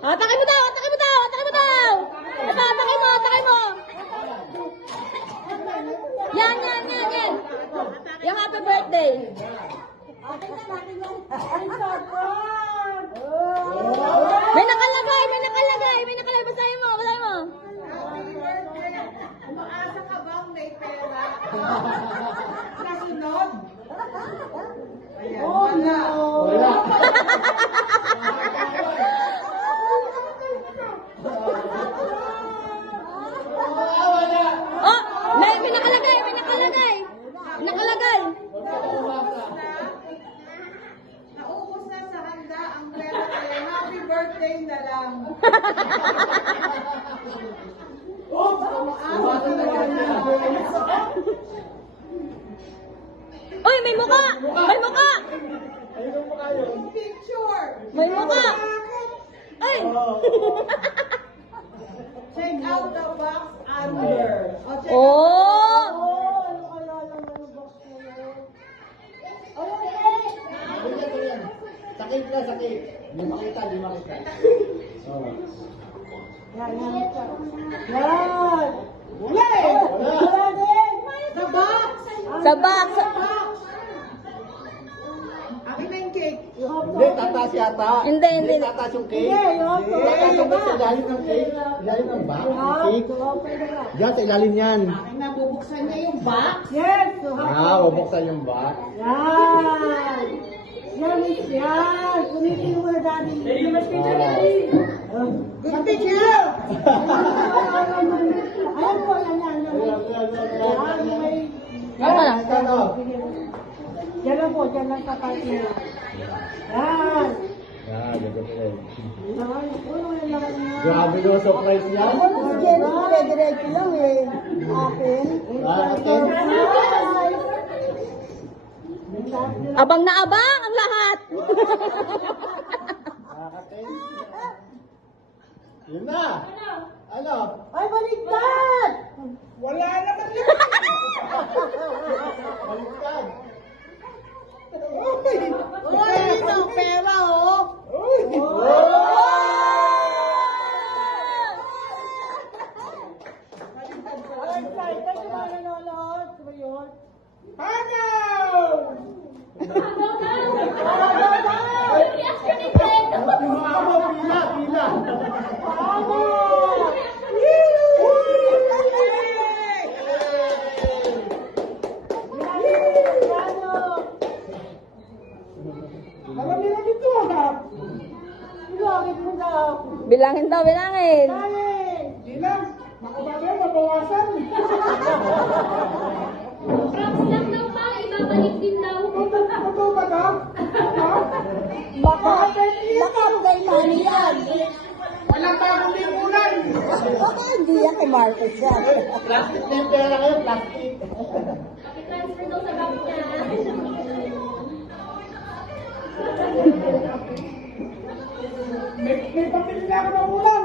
Atake mo daw! Atake mo daw! Atake mo daw! Ito, atake mo! Atake mo! Yan! Yung happy birthday. May nakalagay! Basahin mo! Umaasa ka bang may pera? Nasunod? Ayan, wala. Oh! May nakalagay! Nakalagay! Naubos na sa handa ang pera kaya happy birthday na lang. Uy! May muka! Picture! May muka! Ay! Check out the box under. Oh! Sakit. Di makita. Oh. Yan. Wala din. The box. Sa box! Akin na yung cake. Hindi, tataas yata. Hindi. Tataas yung cake. Tataas yung cake sa ilalim ng cake. Ilalim ng box. Cake. Diyan, sa ilalim yan. Akin na bubuksan niya yung box. Yes. Bubuksan yung box. Yan. Kumitin mo na dati. Good picture. Ayan po, yan. Ano? Diyan lang kapal niya. Yan. Ganito rin. Yan. Grabe yung surprise niya. Diretso lang eh. Akin. Abang na abang ang lahat! Yun na. Ano? Ay, baligtad! Wala naman yun. Baliktad. Uy, isang pera oh. Pila. Bilangin daw! Props lang daw pa, ibabalik din daw. Baka kay Manny yan. Walang bagong limunan. Baka hindi yan kay Marcos yan. Plastic na yung pera kayo, plastic. Transfer daw sa bank niya. May papili na ako ng ulam.